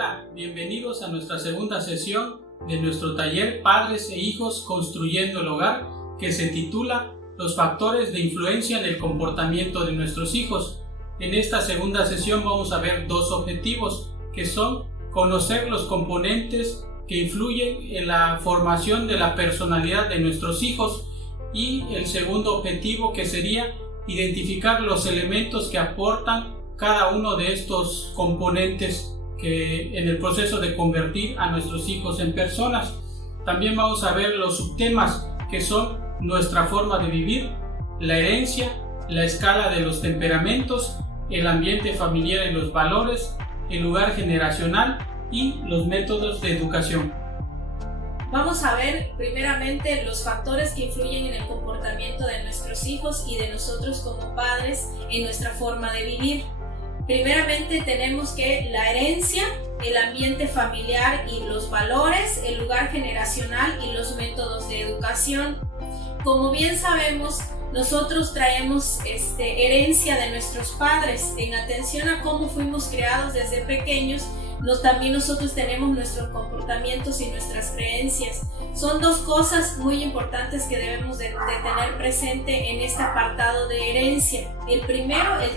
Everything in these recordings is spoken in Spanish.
Hola, bienvenidos a nuestra segunda sesión de nuestro taller Padres e Hijos Construyendo el Hogar, que se titula Los factores de influencia en el comportamiento de nuestros hijos. En esta segunda sesión vamos a ver dos objetivos, que son conocer los componentes que influyen en la formación de la personalidad de nuestros hijos, y el segundo objetivo, que sería identificar los elementos que aportan cada uno de estos componentes que en el proceso de convertir a nuestros hijos en personas. También vamos a ver los subtemas, que son nuestra forma de vivir, la herencia, la escala de los temperamentos, el ambiente familiar y los valores, el lugar generacional y los métodos de educación. Vamos a ver primeramente los factores que influyen en el comportamiento de nuestros hijos y de nosotros como padres en nuestra forma de vivir. Primeramente tenemos que la herencia, el ambiente familiar y los valores, el lugar generacional y los métodos de educación. Como bien sabemos, nosotros traemos herencia de nuestros padres. En atención a cómo fuimos criados desde pequeños, también nosotros tenemos nuestros comportamientos y nuestras creencias. Son dos cosas muy importantes que debemos de tener presente en este apartado de herencia. El primero, el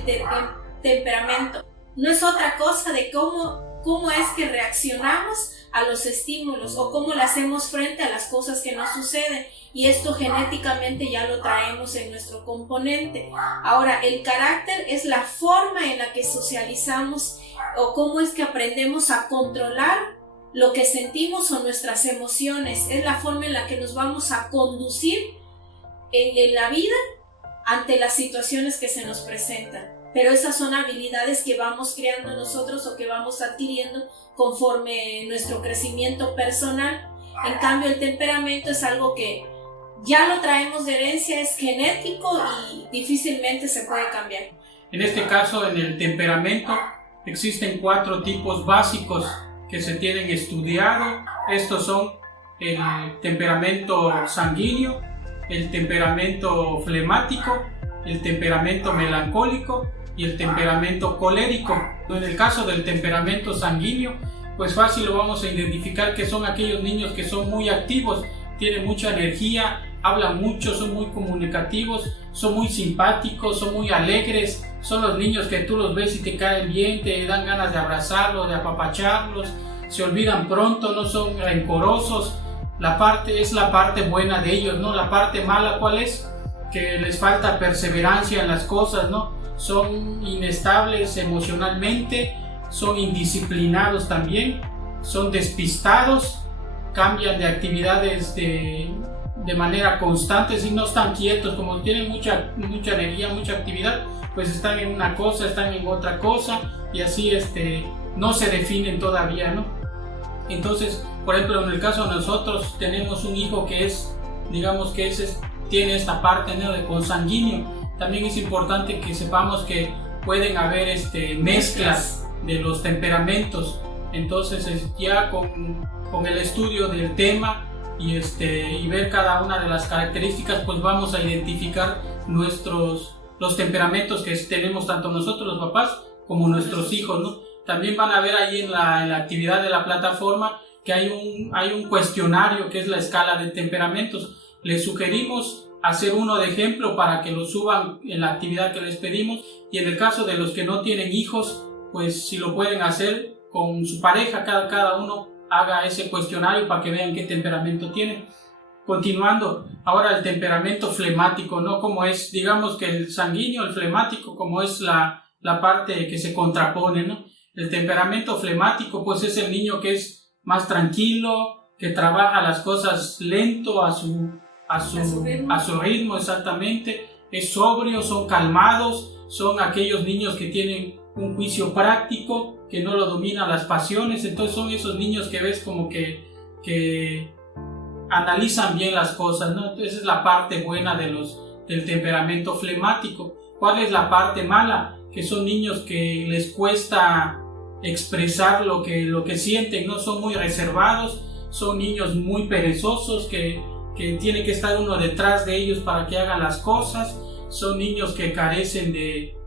temperamento. No es otra cosa de cómo es que reaccionamos a los estímulos o cómo le hacemos frente a las cosas que nos suceden, y esto genéticamente ya lo traemos en nuestro componente. Ahora, el carácter es la forma en la que socializamos o cómo es que aprendemos a controlar lo que sentimos o nuestras emociones. Es la forma en la que nos vamos a conducir en la vida ante las situaciones que se nos presentan. Pero esas son habilidades que vamos creando nosotros o que vamos adquiriendo conforme nuestro crecimiento personal. En cambio, el temperamento es algo que ya lo traemos de herencia, es genético y difícilmente se puede cambiar. En este caso, en el temperamento, existen 4 tipos básicos que se tienen estudiado. Estos son el temperamento sanguíneo, el temperamento flemático, el temperamento melancólico y el temperamento colérico. En el caso del temperamento sanguíneo, pues fácil lo vamos a identificar, que son aquellos niños que son muy activos, tienen mucha energía, hablan mucho, son muy comunicativos, son muy simpáticos, son muy alegres. Son los niños que tú los ves y te caen bien, te dan ganas de abrazarlos, de apapacharlos, se olvidan pronto, no son rencorosos. Es la parte buena de ellos, ¿no? La parte mala, ¿cuál es? Que les falta perseverancia en las cosas, ¿no? Son inestables emocionalmente, son indisciplinados también, son despistados, cambian de actividades de manera constante, si no están quietos, como tienen mucha energía, mucha actividad, pues están en una cosa, están en otra cosa, y así no se definen todavía, ¿no? Entonces, por ejemplo, en el caso de nosotros tenemos un hijo que tiene esta parte, ¿no?, de consanguíneo. También es importante que sepamos que pueden haber mezclas de los temperamentos. Entonces, ya con el estudio del tema y ver cada una de las características, pues vamos a identificar los temperamentos que tenemos tanto nosotros los papás como nuestros hijos, ¿no? También van a ver ahí en la actividad de la plataforma que hay un cuestionario que es la escala de temperamentos. Les sugerimos hacer uno de ejemplo para que lo suban en la actividad que les pedimos, y en el caso de los que no tienen hijos, pues si lo pueden hacer con su pareja, cada uno haga ese cuestionario para que vean qué temperamento tienen. Continuando, ahora el temperamento flemático, ¿no? Como es, digamos que el sanguíneo, el flemático, como es la parte que se contrapone, ¿no? El temperamento flemático, pues es el niño que es más tranquilo, que trabaja las cosas lento, a su ritmo, exactamente. Es sobrio, son calmados, son aquellos niños que tienen un juicio práctico, que no lo dominan las pasiones. Entonces son esos niños que ves como que analizan bien las cosas, ¿no? Esa es la parte buena del temperamento flemático. ¿Cuál es la parte mala? Que son niños que les cuesta expresar lo que sienten, ¿no? Son muy reservados, son niños muy perezosos que tiene que estar uno detrás de ellos para que hagan las cosas. Son niños que carecen de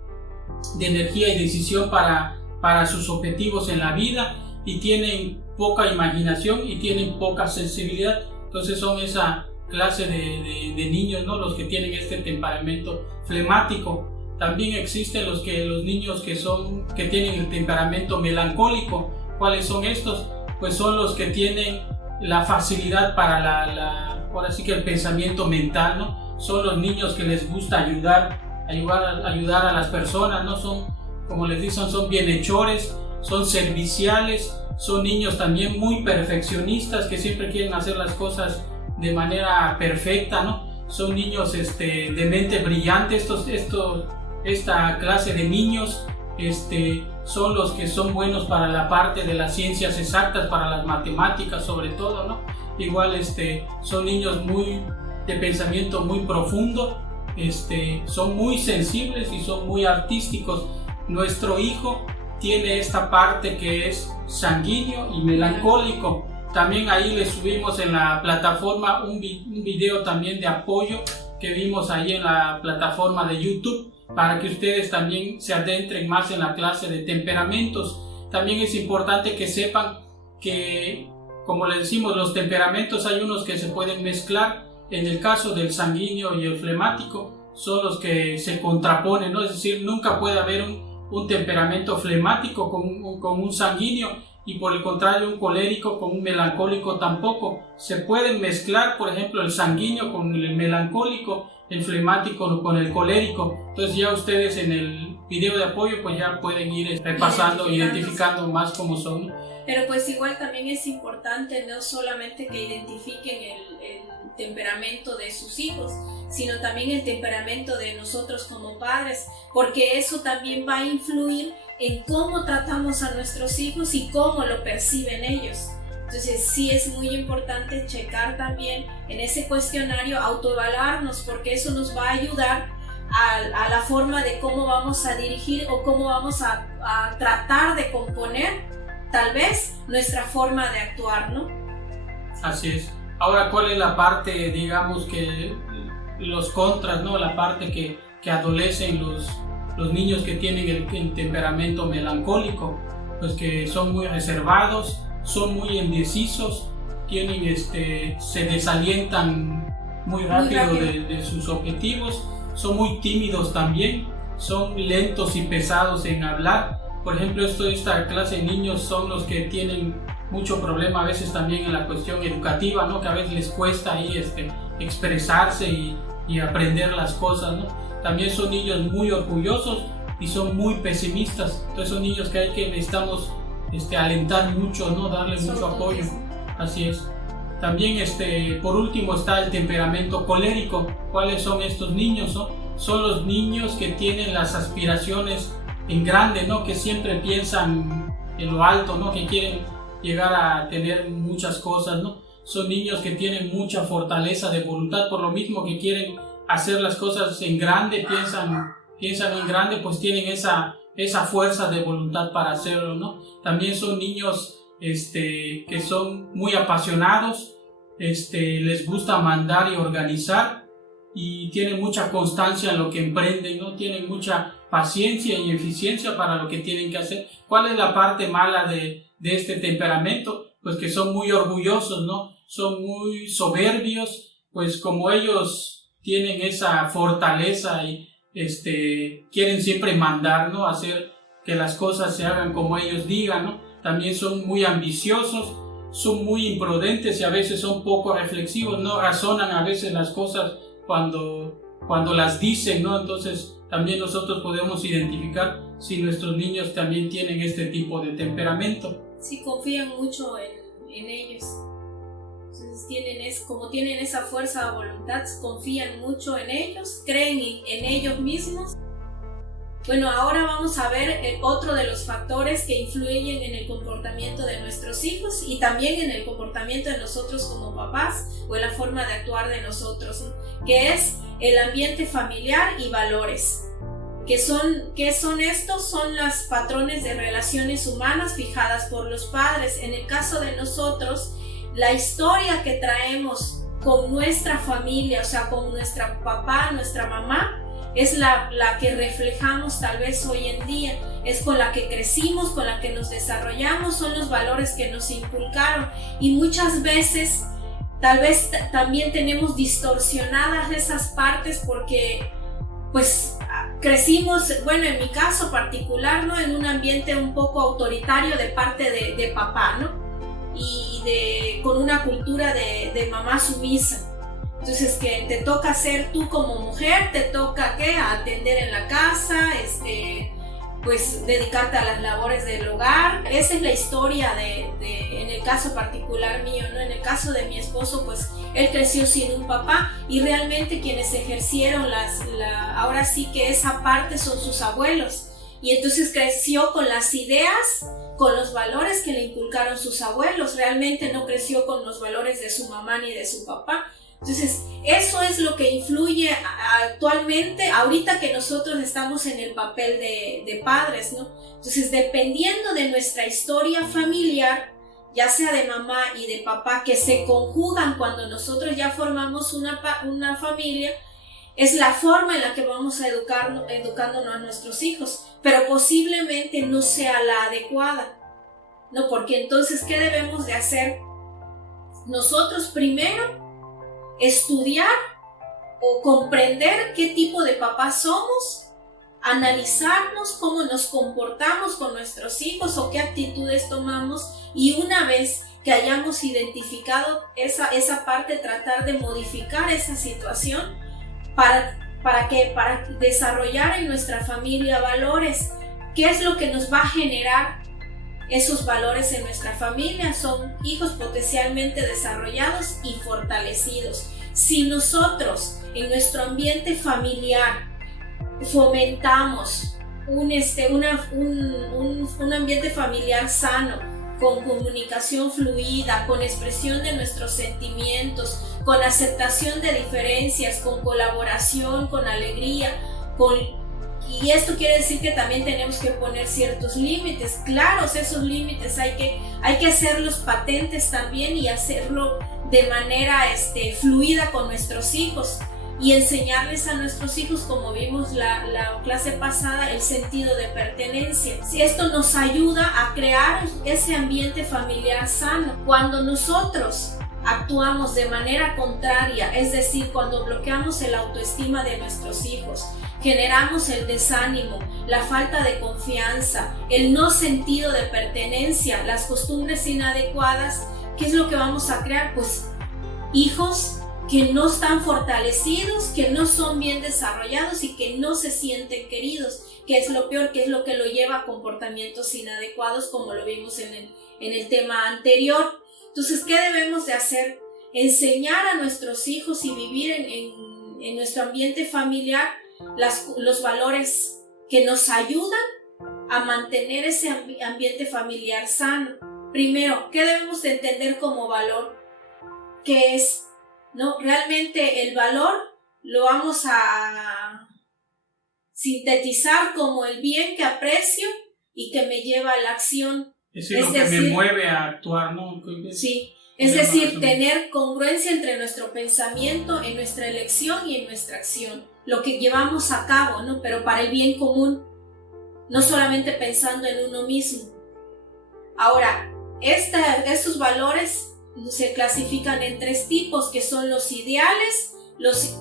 energía y decisión para sus objetivos en la vida. y tienen poca imaginación y tienen poca sensibilidad. Entonces son esa clase de niños, ¿no? Los que tienen este temperamento flemático. También existen los niños que tienen el temperamento melancólico. ¿Cuáles son estos? Pues son los que tienen la facilidad para ahora sí que el pensamiento mental, ¿no? Son los niños que les gusta ayudar a las personas, ¿no? Son, como les dicen, son bienhechores, son serviciales, son niños también muy perfeccionistas que siempre quieren hacer las cosas de manera perfecta, ¿no? Son niños de mente brillante. Esta clase de niños son los que son buenos para la parte de las ciencias exactas, para las matemáticas sobre todo, ¿no? Igual son niños de pensamiento muy profundo, son muy sensibles y son muy artísticos. Nuestro hijo tiene esta parte que es sanguíneo y melancólico. También ahí le subimos en la plataforma un video también de apoyo que vimos ahí en la plataforma de YouTube, para que ustedes también se adentren más en la clase de temperamentos. También es importante que sepan que, como les decimos, los temperamentos hay unos que se pueden mezclar. En el caso del sanguíneo y el flemático son los que se contraponen, ¿no? Es decir, nunca puede haber un temperamento flemático con un sanguíneo, y por el contrario un colérico con un melancólico tampoco. Se pueden mezclar, por ejemplo, el sanguíneo con el melancólico, el flemático con el colérico. Entonces ya ustedes en el video de apoyo pues ya pueden ir repasando, identificando más cómo son. Pero pues igual también es importante no solamente que identifiquen el temperamento de sus hijos, sino también el temperamento de nosotros como padres, porque eso también va a influir en cómo tratamos a nuestros hijos y cómo lo perciben ellos. Entonces sí es muy importante checar también en ese cuestionario, autoevaluarnos, porque eso nos va a ayudar a la forma de cómo vamos a dirigir o cómo vamos a tratar de componer tal vez nuestra forma de actuar, ¿no? Así es. Ahora, ¿cuál es la parte, digamos, que los contras, ¿no? La parte que adolecen los niños que tienen el temperamento melancólico, pues que son muy reservados, son muy indecisos, se desalientan muy rápido de sus objetivos, son muy tímidos también, son lentos y pesados en hablar. Por ejemplo, esta clase de niños son los que tienen mucho problema a veces también en la cuestión educativa, ¿no? Que a veces les cuesta ahí expresarse y aprender las cosas, ¿no? También son niños muy orgullosos y son muy pesimistas. Entonces son niños que necesitamos alentar mucho, ¿no? Darle mucho apoyo. Así es. También por último está el temperamento colérico. ¿Cuáles son estos niños, no? Son los niños que tienen las aspiraciones en grande, ¿no? Que siempre piensan en lo alto, ¿no? Que quieren llegar a tener muchas cosas, ¿no? Son niños que tienen mucha fortaleza de voluntad, por lo mismo que quieren hacer las cosas en grande, piensan en grande, pues tienen esa fuerza de voluntad para hacerlo, ¿no? También son niños que son muy apasionados, les gusta mandar y organizar y tienen mucha constancia en lo que emprenden, ¿no? Tienen mucha paciencia y eficiencia para lo que tienen que hacer. ¿Cuál es la parte mala de este temperamento? Pues que son muy orgullosos, ¿no? Son muy soberbios, pues como ellos tienen esa fortaleza y quieren siempre mandar, ¿no? Hacer que las cosas se hagan como ellos digan, ¿no? También son muy ambiciosos, son muy imprudentes y a veces son poco reflexivos, no razonan a veces las cosas cuando las dicen, ¿no? Entonces también nosotros podemos identificar si nuestros niños también tienen este tipo de temperamento. Sí, confían mucho en ellos. Entonces como tienen esa fuerza de voluntad, confían mucho en ellos, creen en ellos mismos. Bueno, ahora vamos a ver otro de los factores que influyen en el comportamiento de nuestros hijos y también en el comportamiento de nosotros como papás o en la forma de actuar de nosotros, ¿no? Que es el ambiente familiar y valores. ¿Qué son estos? Son los patrones de relaciones humanas fijadas por los padres. En el caso de nosotros, la historia que traemos con nuestra familia, o sea, con nuestra papá, nuestra mamá, es la que reflejamos tal vez hoy en día, es con la que crecimos, con la que nos desarrollamos, son los valores que nos inculcaron, y muchas veces tal vez también tenemos distorsionadas esas partes porque pues crecimos, bueno, en mi caso particular, ¿no?, en un ambiente un poco autoritario de parte de papá, ¿no?, y con una cultura de mamá sumisa. Entonces, que te toca ser tú como mujer, te toca atender en la casa, pues dedicarte a las labores del hogar. Esa es la historia en el caso particular mío, ¿no? En el caso de mi esposo, pues él creció sin un papá, y realmente quienes ejercieron ahora sí que esa parte son sus abuelos, y entonces creció con las ideas, con los valores que le inculcaron sus abuelos. Realmente no creció con los valores de su mamá ni de su papá. Entonces, eso es lo que influye actualmente, ahorita que nosotros estamos en el papel de padres, ¿no? Entonces, dependiendo de nuestra historia familiar, ya sea de mamá y de papá, que se conjugan cuando nosotros ya formamos una familia, es la forma en la que vamos a educándonos a nuestros hijos, pero posiblemente no sea la adecuada, ¿no? Porque entonces, ¿qué debemos de hacer? Nosotros primero estudiar o comprender qué tipo de papás somos, analizarnos cómo nos comportamos con nuestros hijos o qué actitudes tomamos, y una vez que hayamos identificado esa parte, tratar de modificar esa situación para desarrollar en nuestra familia valores. ¿Qué es lo que nos va a generar esos valores en nuestra familia? Son hijos potencialmente desarrollados y fortalecidos. Si nosotros en nuestro ambiente familiar fomentamos un ambiente familiar sano, con comunicación fluida, con expresión de nuestros sentimientos, con aceptación de diferencias, con colaboración, con alegría, y esto quiere decir que también tenemos que poner ciertos límites claros. Esos límites hay que hacerlos patentes también, y hacerlo de manera fluida con nuestros hijos, y enseñarles a nuestros hijos, como vimos la clase pasada, el sentido de pertenencia. Si esto nos ayuda a crear ese ambiente familiar sano. Cuando nosotros actuamos de manera contraria, es decir, cuando bloqueamos el autoestima de nuestros hijos, generamos el desánimo, la falta de confianza, el no sentido de pertenencia, las costumbres inadecuadas, ¿qué es lo que vamos a crear? Pues hijos que no están fortalecidos, que no son bien desarrollados y que no se sienten queridos, que es lo peor, que es lo que lo lleva a comportamientos inadecuados, como lo vimos en el tema anterior. Entonces, ¿qué debemos de hacer? Enseñar a nuestros hijos y vivir en nuestro ambiente familiar los valores que nos ayudan a mantener ese ambiente familiar sano. Primero, ¿qué debemos de entender como valor? ¿Qué es? ¿No? Realmente el valor lo vamos a sintetizar como el bien que aprecio y que me lleva a la acción. Es decir, lo que me mueve a actuar, ¿no? Sí, es decir, tener congruencia entre nuestro pensamiento, en nuestra elección y en nuestra acción. Lo que llevamos a cabo, ¿no? Pero para el bien común, no solamente pensando en uno mismo. Ahora, estos valores se clasifican en 3 tipos, que son los ideales, los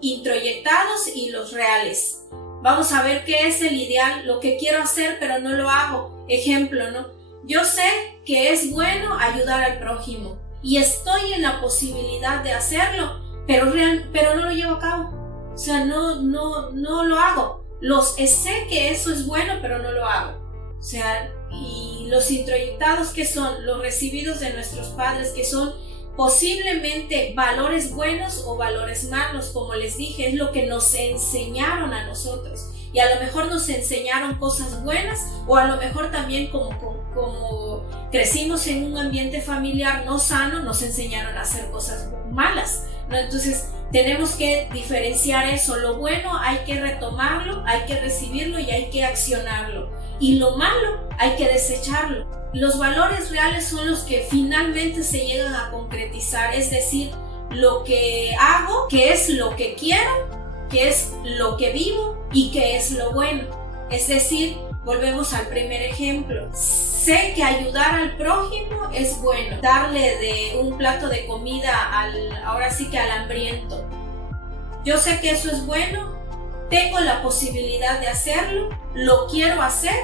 introyectados y los reales. Vamos a ver qué es el ideal, lo que quiero hacer pero no lo hago. Ejemplo, ¿no? Yo sé que es bueno ayudar al prójimo y estoy en la posibilidad de hacerlo, pero no lo llevo a cabo. O sea, no lo hago. Sé que eso es bueno, pero no lo hago. O sea, y los introyectados, que son los recibidos de nuestros padres, que son posiblemente valores buenos o valores malos, como les dije, es lo que nos enseñaron a nosotros. Y a lo mejor nos enseñaron cosas buenas, o a lo mejor también como crecimos en un ambiente familiar no sano, nos enseñaron a hacer cosas malas, ¿no? Entonces tenemos que diferenciar eso. Lo bueno hay que retomarlo, hay que recibirlo y hay que accionarlo. Y lo malo hay que desecharlo. Los valores reales son los que finalmente se llegan a concretizar, es decir, lo que hago, que es lo que quiero, qué es lo que vivo y qué es lo bueno. Es decir, volvemos al primer ejemplo. Sé que ayudar al prójimo es bueno. Darle de un plato de comida ahora sí que al hambriento. Yo sé que eso es bueno. Tengo la posibilidad de hacerlo. Lo quiero hacer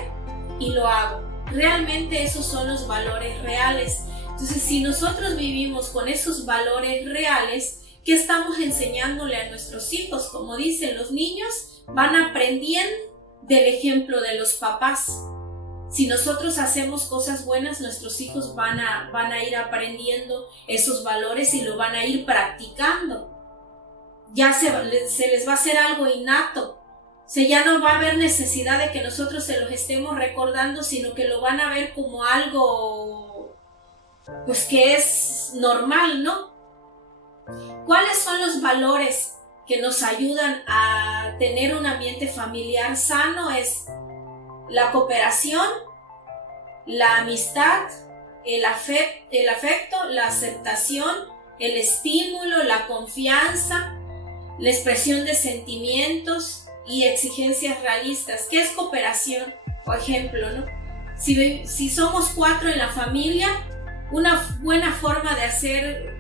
y lo hago. Realmente esos son los valores reales. Entonces, si nosotros vivimos con esos valores reales, ¿qué estamos enseñándole a nuestros hijos? Como dicen, los niños van aprendiendo del ejemplo de los papás. Si nosotros hacemos cosas buenas, nuestros hijos van a ir aprendiendo esos valores y lo van a ir practicando. Ya se les va a hacer algo innato. O sea, ya no va a haber necesidad de que nosotros se los estemos recordando, sino que lo van a ver como algo, pues, que es normal, ¿no? ¿Cuáles son los valores que nos ayudan a tener un ambiente familiar sano? Es la cooperación, la amistad, el afecto, la aceptación, el estímulo, la confianza, la expresión de sentimientos y exigencias realistas. ¿Qué es cooperación? Por ejemplo, ¿no? Si somos 4 en la familia, una buena forma de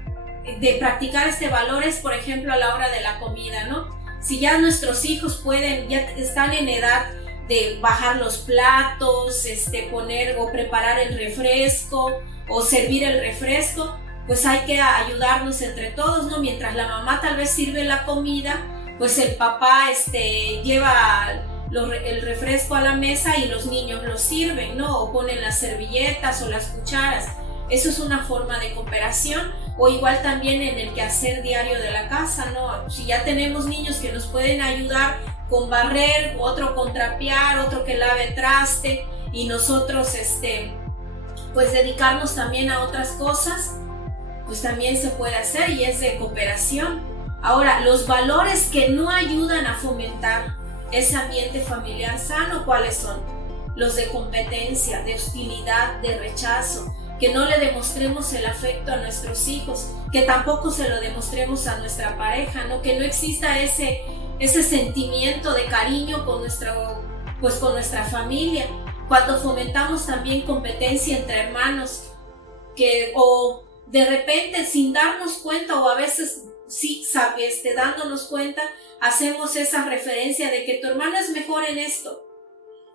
practicar este valor es, por ejemplo, a la hora de la comida, ¿no? Si ya nuestros hijos ya están en edad de bajar los platos, poner o preparar el refresco o servir el refresco, pues hay que ayudarnos entre todos, ¿no? Mientras la mamá tal vez sirve la comida, pues el papá lleva el refresco a la mesa y los niños lo sirven, ¿no? O ponen las servilletas o las cucharas. Eso es una forma de cooperación. O igual también en el quehacer diario de la casa, ¿no? Si ya tenemos niños que nos pueden ayudar con barrer, otro con trapear, otro que lave traste, y nosotros pues dedicarnos también a otras cosas, pues también se puede hacer y es de cooperación. Ahora, los valores que no ayudan a fomentar ese ambiente familiar sano, ¿cuáles son? Los de competencia, de hostilidad, de rechazo, que no le demostremos el afecto a nuestros hijos, que tampoco se lo demostremos a nuestra pareja, ¿no? Que no exista ese sentimiento de cariño con nuestra familia. Cuando fomentamos también competencia entre hermanos, o de repente sin darnos cuenta, o a veces sí, dándonos cuenta, hacemos esa referencia de que tu hermano es mejor en esto,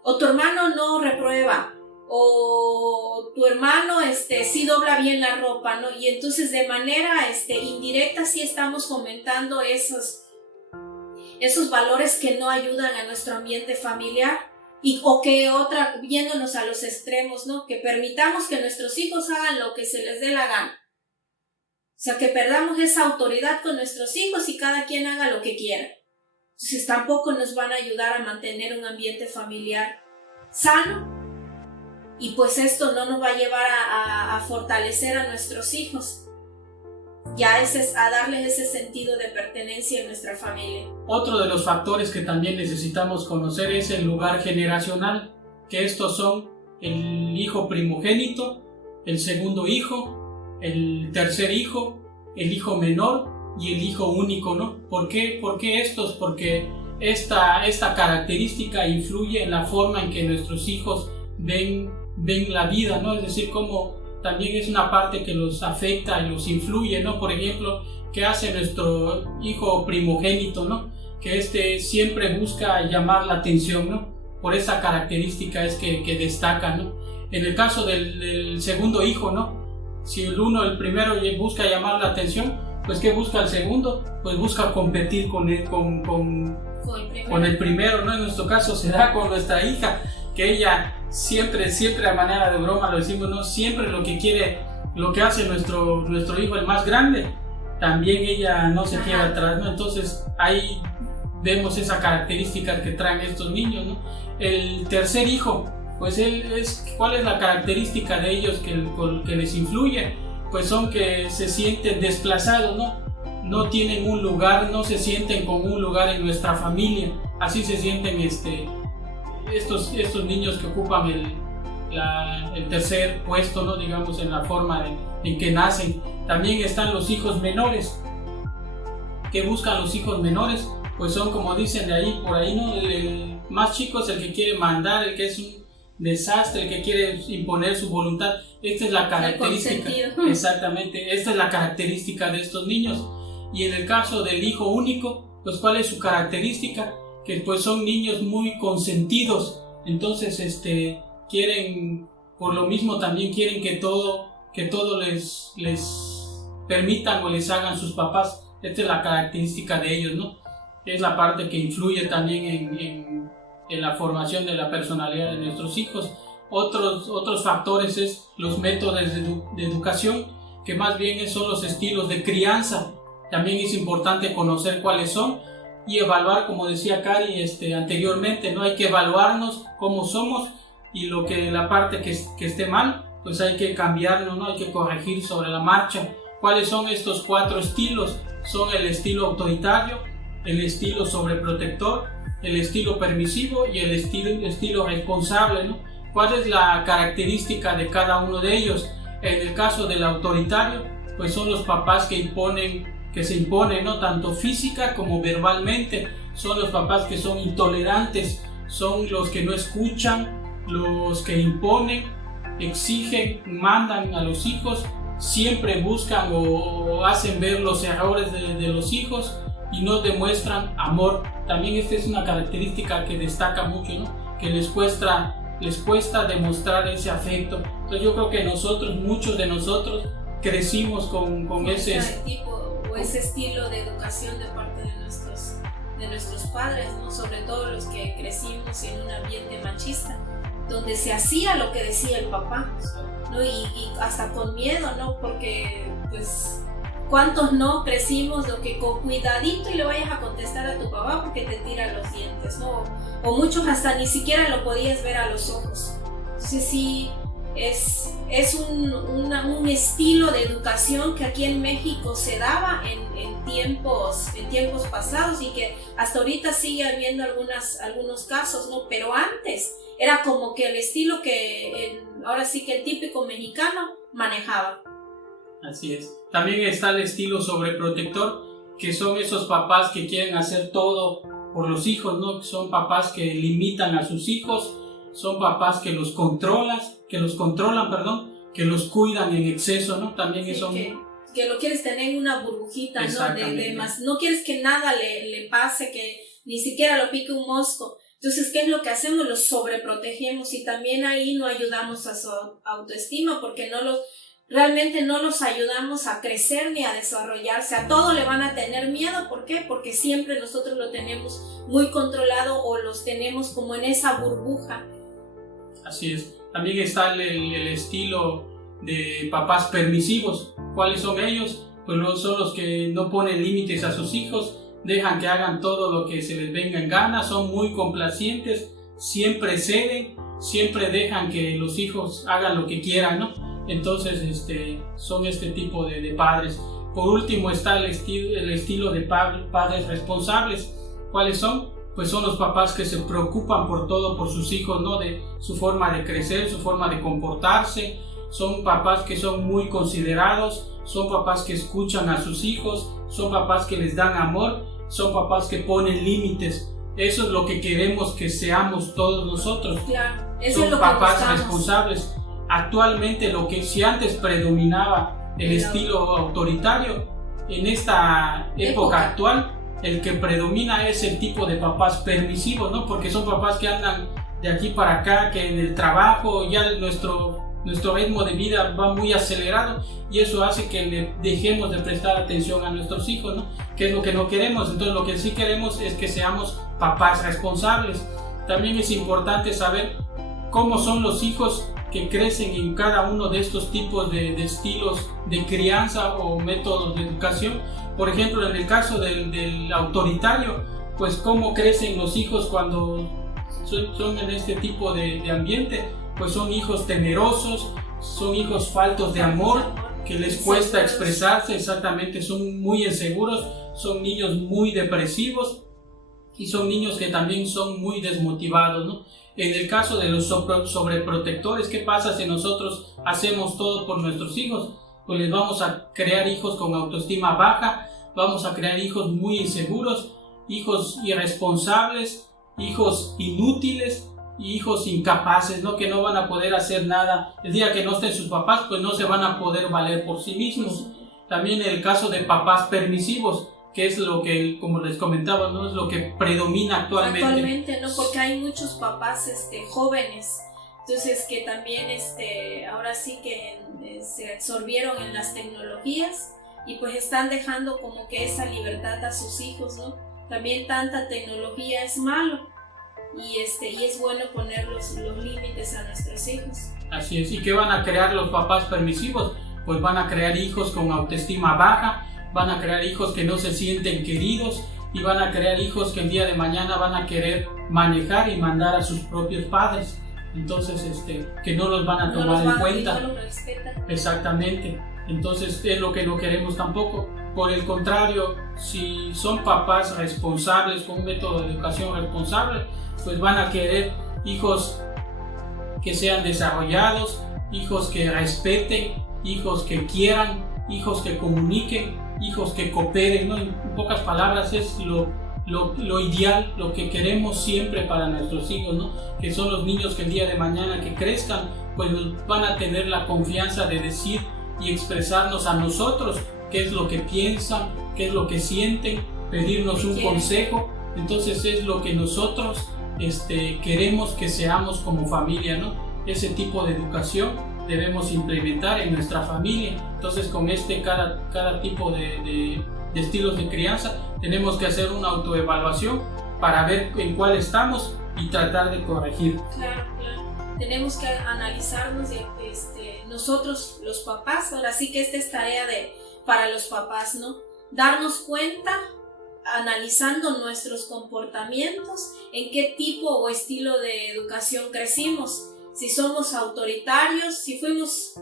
o tu hermano no reprueba, o tu hermano sí dobla bien la ropa, ¿no? Y entonces de manera indirecta sí estamos fomentando esos valores que no ayudan a nuestro ambiente familiar, viéndonos a los extremos, ¿no? Que permitamos que nuestros hijos hagan lo que se les dé la gana. O sea, que perdamos esa autoridad con nuestros hijos y cada quien haga lo que quiera. Entonces tampoco nos van a ayudar a mantener un ambiente familiar sano, y pues esto no nos va a llevar a fortalecer a nuestros hijos, ya a darles ese sentido de pertenencia en nuestra familia. Otro de los factores que también necesitamos conocer es el lugar generacional, que estos son el hijo primogénito, el segundo hijo, el tercer hijo, el hijo menor y el hijo único, ¿no? ¿Por qué estos? Porque esta característica influye en la forma en que nuestros hijos ven la vida, ¿no? Es decir, como también es una parte que los afecta y los influye, ¿no? Por ejemplo, ¿qué hace nuestro hijo primogénito, ¿no? Que siempre busca llamar la atención, ¿no? Por esa característica es que destaca, ¿no? En el caso del segundo hijo, ¿no? Si el primero busca llamar la atención, pues ¿qué busca el segundo? Pues busca competir con el primero, ¿no? En nuestro caso se da con nuestra hija, que ella siempre a manera de broma lo decimos, ¿no? Siempre lo que hace nuestro hijo el más grande, también ella no se queda atrás, ¿no? Entonces ahí vemos esa característica que traen estos niños, ¿no? El tercer hijo, pues ¿cuál es la característica de ellos que les influye? Pues son que se sienten desplazados, ¿no? No tienen un lugar, no se sienten con un lugar en nuestra familia, así se sienten estos niños que ocupan el tercer puesto, ¿no? Digamos, en la forma en que nacen. También están los hijos menores. ¿Qué buscan los hijos menores? pues son, como dicen de ahí, por ahí, ¿no? El más chico es el que quiere mandar, el que es un desastre, el que quiere imponer su voluntad. Esta es la característica. Exactamente, esta es la característica de estos niños. Y en el caso del hijo único, pues ¿cuál es su característica? Que pues son niños muy consentidos. Entonces, quieren, por lo mismo también quieren que todo les permitan o les hagan sus papás. Esta es la característica de ellos, ¿no? Es la parte que influye también en la formación de la personalidad de nuestros hijos. Otros factores es los métodos de educación, que más bien son los estilos de crianza. También es importante conocer cuáles son y evaluar, como decía Cari anteriormente, ¿no? Hay que evaluarnos cómo somos, y la parte que esté mal, pues hay que cambiarlo, ¿no? Hay que corregir sobre la marcha. ¿Cuáles son estos 4 estilos? Son el estilo autoritario, el estilo sobreprotector, el estilo permisivo y el estilo responsable, ¿no? ¿Cuál es la característica de cada uno de ellos? En el caso del autoritario, pues son los papás que se imponen, ¿no? Tanto física como verbalmente. Son los papás que son intolerantes, son los que no escuchan, los que imponen, exigen, mandan a los hijos, siempre buscan o hacen ver los errores de los hijos y no demuestran amor. También esta es una característica que destaca mucho, ¿no? Que les cuesta demostrar ese afecto. Entonces yo creo que muchos de nosotros crecimos con ese tipo o ese estilo de educación de parte de nuestros padres, ¿no? Sobre todo los que crecimos en un ambiente machista, donde se hacía lo que decía el papá, ¿no? Y hasta con miedo, ¿no? Porque pues ¿cuántos no crecimos lo que con cuidadito y le vayas a contestar a tu papá porque te tira los dientes, ¿no? O muchos hasta ni siquiera lo podías ver a los ojos. Entonces sí, es un estilo de educación que aquí en México se daba en tiempos pasados y que hasta ahorita sigue habiendo algunos casos, ¿no? Pero antes era como que el estilo que ahora sí que el típico mexicano manejaba. Así es. También está el estilo sobreprotector, que son esos papás que quieren hacer todo por los hijos, ¿no? Son papás que limitan a sus hijos, son papás que los controlan, que los cuidan en exceso, ¿no? También sí, eso... Que lo quieres tener en una burbujita, ¿no? No quieres que nada le pase, que ni siquiera lo pique un mosco. Entonces, ¿qué es lo que hacemos? Los sobreprotegemos y también ahí no ayudamos a su autoestima porque realmente no los ayudamos a crecer ni a desarrollarse. A todo le van a tener miedo. ¿Por qué? Porque siempre nosotros lo tenemos muy controlado o los tenemos como en esa burbuja. Así es. También está el estilo de papás permisivos. ¿Cuáles son ellos? Pues son los que no ponen límites a sus hijos, dejan que hagan todo lo que se les venga en gana, son muy complacientes, siempre ceden, siempre dejan que los hijos hagan lo que quieran, ¿no? Entonces son este tipo de padres. Por último está el estilo de padres responsables. ¿Cuáles son? Pues son los papás que se preocupan por todo, por sus hijos, ¿no? De su forma de crecer, su forma de comportarse. Son papás que son muy considerados, son papás que escuchan a sus hijos, son papás que les dan amor, son papás que ponen límites. Eso es lo que queremos que seamos todos nosotros. Claro, eso son es lo papás que responsables. Actualmente si antes predominaba el estilo autoritario, en esta época actual el que predomina es el tipo de papás permisivos, ¿no? Porque son papás que andan de aquí para acá, que en el trabajo ya nuestro ritmo de vida va muy acelerado y eso hace que le dejemos de prestar atención a nuestros hijos, ¿no? Que es lo que no queremos. Entonces lo que sí queremos es que seamos papás responsables. También es importante saber cómo son los hijos que crecen en cada uno de estos tipos de estilos de crianza o métodos de educación. Por ejemplo, en el caso del autoritario, pues cómo crecen los hijos cuando son en este tipo de ambiente. Pues son hijos temerosos, son hijos faltos de amor, que les cuesta expresarse, exactamente, son muy inseguros, son niños muy depresivos y son niños que también son muy desmotivados, ¿no? En el caso de los sobreprotectores, ¿qué pasa si nosotros hacemos todo por nuestros hijos? Pues les vamos a crear hijos con autoestima baja, vamos a crear hijos muy inseguros, hijos irresponsables, hijos inútiles, hijos incapaces, ¿no? Que no van a poder hacer nada. El día que no estén sus papás, pues no se van a poder valer por sí mismos. También el caso de papás permisivos, que es lo que, como les comentaba, ¿no? Es lo que predomina actualmente. Actualmente, ¿no? Porque hay muchos papás jóvenes, entonces que también ahora sí que se absorbieron en las tecnologías y pues están dejando como que esa libertad a sus hijos, ¿no? También tanta tecnología es malo y es bueno poner los límites a nuestros hijos. Así es. ¿Y qué van a crear los papás permisivos? Pues van a crear hijos con autoestima baja, van a crear hijos que no se sienten queridos y van a crear hijos que el día de mañana van a querer manejar y mandar a sus propios padres. Entonces, que no los van a tomar en cuenta. No los respetan. Exactamente. Entonces, es lo que no queremos tampoco. Por el contrario, si son papás responsables, con un método de educación responsable, pues van a querer hijos que sean desarrollados, hijos que respeten, hijos que quieran, hijos que comuniquen, hijos que cooperen, ¿no? En pocas palabras es lo ideal, lo que queremos siempre para nuestros hijos, ¿no? Que son los niños que el día de mañana que crezcan, pues van a tener la confianza de decir y expresarnos a nosotros qué es lo que piensan, qué es lo que sienten, pedirnos un consejo. Entonces es lo que nosotros queremos que seamos como familia, ¿no? Ese tipo de educación debemos implementar en nuestra familia. Entonces con cada tipo de estilos de crianza tenemos que hacer una autoevaluación para ver en cuál estamos y tratar de corregir. Claro. Tenemos que analizarnos nosotros los papás. Ahora sí que esta es tarea para los papás, ¿no? Darnos cuenta, analizando nuestros comportamientos, en qué tipo o estilo de educación crecimos. Si somos autoritarios, si fuimos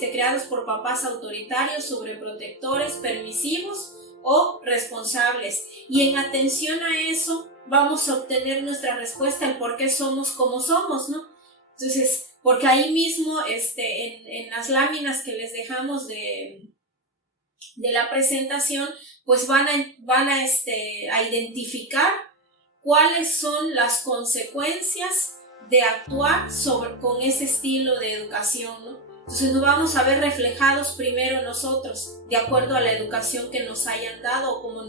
creados por papás autoritarios, sobreprotectores, permisivos o responsables. Y en atención a eso vamos a obtener nuestra respuesta, el por qué somos como somos, ¿no? Entonces, porque ahí mismo en las láminas que les dejamos de la presentación, pues van a identificar cuáles son las consecuencias de actuar con ese estilo de educación, ¿no? Entonces nos vamos a ver reflejados primero nosotros, de acuerdo a la educación que nos hayan dado o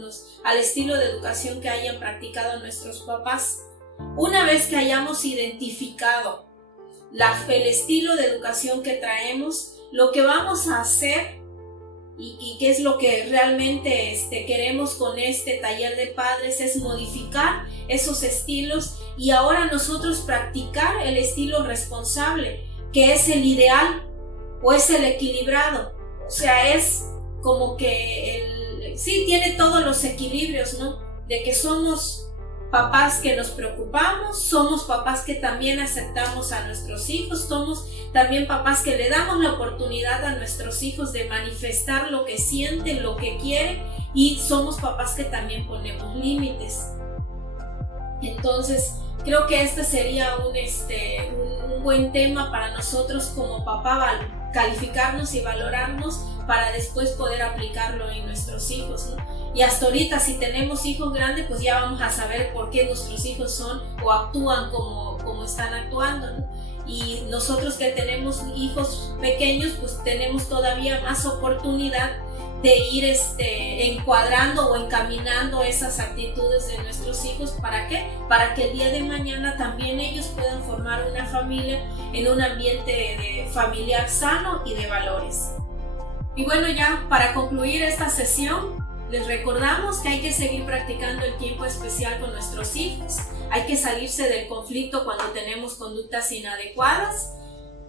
al estilo de educación que hayan practicado nuestros papás. Una vez que hayamos identificado el estilo de educación que traemos, lo que vamos a hacer y qué es lo que realmente queremos con este taller de padres es modificar esos estilos y ahora nosotros practicar el estilo responsable, que es el ideal o es el equilibrado. O sea, es como que sí tiene todos los equilibrios, ¿no? De que somos papás que nos preocupamos, somos papás que también aceptamos a nuestros hijos, somos también papás que le damos la oportunidad a nuestros hijos de manifestar lo que sienten, lo que quieren, y somos papás que también ponemos límites. Entonces, creo que este sería un buen tema para nosotros como papá, calificarnos y valorarnos para después poder aplicarlo en nuestros hijos, ¿no? Y hasta ahorita, si tenemos hijos grandes, pues ya vamos a saber por qué nuestros hijos son o actúan como están actuando, ¿no? Y nosotros que tenemos hijos pequeños, pues tenemos todavía más oportunidad de ir encuadrando o encaminando esas actitudes de nuestros hijos. ¿Para qué? Para que el día de mañana también ellos puedan formar una familia en un ambiente familiar sano y de valores. Y bueno, ya para concluir esta sesión, les recordamos que hay que seguir practicando el tiempo especial con nuestros hijos, hay que salirse del conflicto cuando tenemos conductas inadecuadas.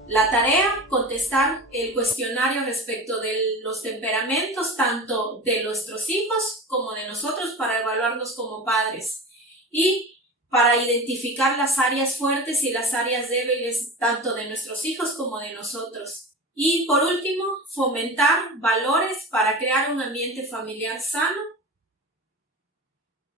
La tarea, contestar el cuestionario respecto de los temperamentos tanto de nuestros hijos como de nosotros para evaluarnos como padres y para identificar las áreas fuertes y las áreas débiles tanto de nuestros hijos como de nosotros. Y por último, fomentar valores para crear un ambiente familiar sano